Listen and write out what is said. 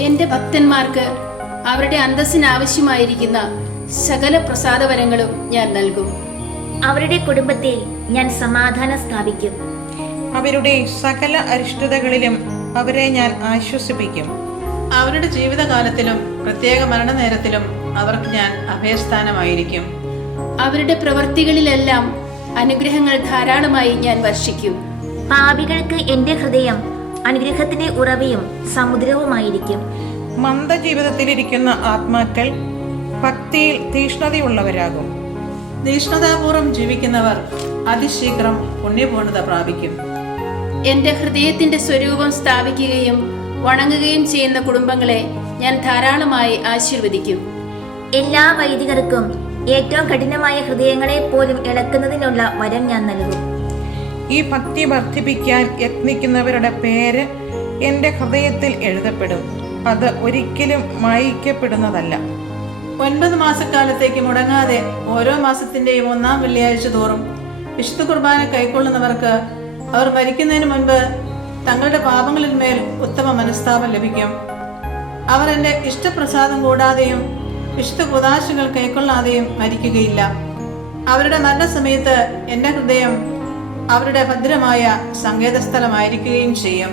എന്റെ ഭക്തന്മാർക്ക് അവരുടെ അന്തസ്സിന് ആവശ്യമായിരിക്കുന്ന സകല പ്രസാദവരങ്ങളും ഞാൻ നൽകും. അവരുടെ കുടുംബത്തിൽ ഞാൻ സമാധാനം സ്ഥാപിക്കും. അവരുടെ സകല അരിഷ്ടതകളിലും അവരെ ഞാൻ ആശ്വസിപ്പിക്കും. അവരുടെ ജീവിതകാലത്തിലും പ്രത്യേക മരണനേരത്തിലും അവർക്ക് ഞാൻ അഭയസ്ഥാനമായിരിക്കും. അവരുടെ പ്രവൃത്തികളിലെല്ലാം അനുഗ്രഹങ്ങൾ ധാരാളമായി ഞാൻ വർഷിക്കും. പാപികൾക്ക് എന്റെ ഹൃദയം അനുഗ്രഹത്തിന്റെ ഉറവയും സമുദ്രവുമായിരിക്കും. മന്ദജീവിതത്തിലിരിക്കുന്ന ആത്മാക്കൾ ഭക്തിയിൽ തീഷ്ണതയുള്ളവരാകും. തീഷ്ണതാപൂർവം ജീവിക്കുന്നവർ അതിശീഘ്രം പുണ്യപൂർണത പ്രാപിക്കും. എന്റെ ഹൃദയത്തിന്റെ സ്വരൂപം സ്ഥാപിക്കുകയും വണങ്ങുകയും ചെയ്യുന്ന കുടുംബങ്ങളെ ഞാൻ ധാരാളമായി ആശീർവദിക്കും. എല്ലാ വൈദികർക്കും ഏറ്റവും കഠിനമായ ഹൃദയങ്ങളെ പോലും ഇളക്കുന്നതിനുള്ള വരം ഞാൻ നൽകും. ഈ ഭക്തി വർദ്ധിപ്പിക്കാൻ യത്നിക്കുന്നവരുടെ പേര് എന്റെ ഹൃദയത്തിൽ എഴുതപ്പെടും. അത് ഒരിക്കലും മായിക്കപ്പെടുന്നതല്ല. ഒൻപത് മാസക്കാലത്തേക്ക് മുടങ്ങാതെ ഓരോ മാസത്തിന്റെയും ഒന്നാം വെള്ളിയാഴ്ച തോറും വിശുദ്ധ കുർബാന കൈക്കൊള്ളുന്നവർക്ക് അവർ മരിക്കുന്നതിന് മുൻപ് തങ്ങളുടെ പാപങ്ങളിന്മേൽ ഉത്തമ മനസ്താപം ലഭിക്കും. അവർ എന്റെ ഇഷ്ടപ്രസാദം കൂടാതെയും വിശുദ്ധ കുതാശകൾ കൈക്കൊള്ളാതെയും മരിക്കുകയില്ല. അവരുടെ നല്ല സമയത്ത് എന്റെ ഹൃദയം അവരുടെ ഭദ്രമായ സങ്കേതസ്ഥലമായിരിക്കുകയും ചെയ്യും.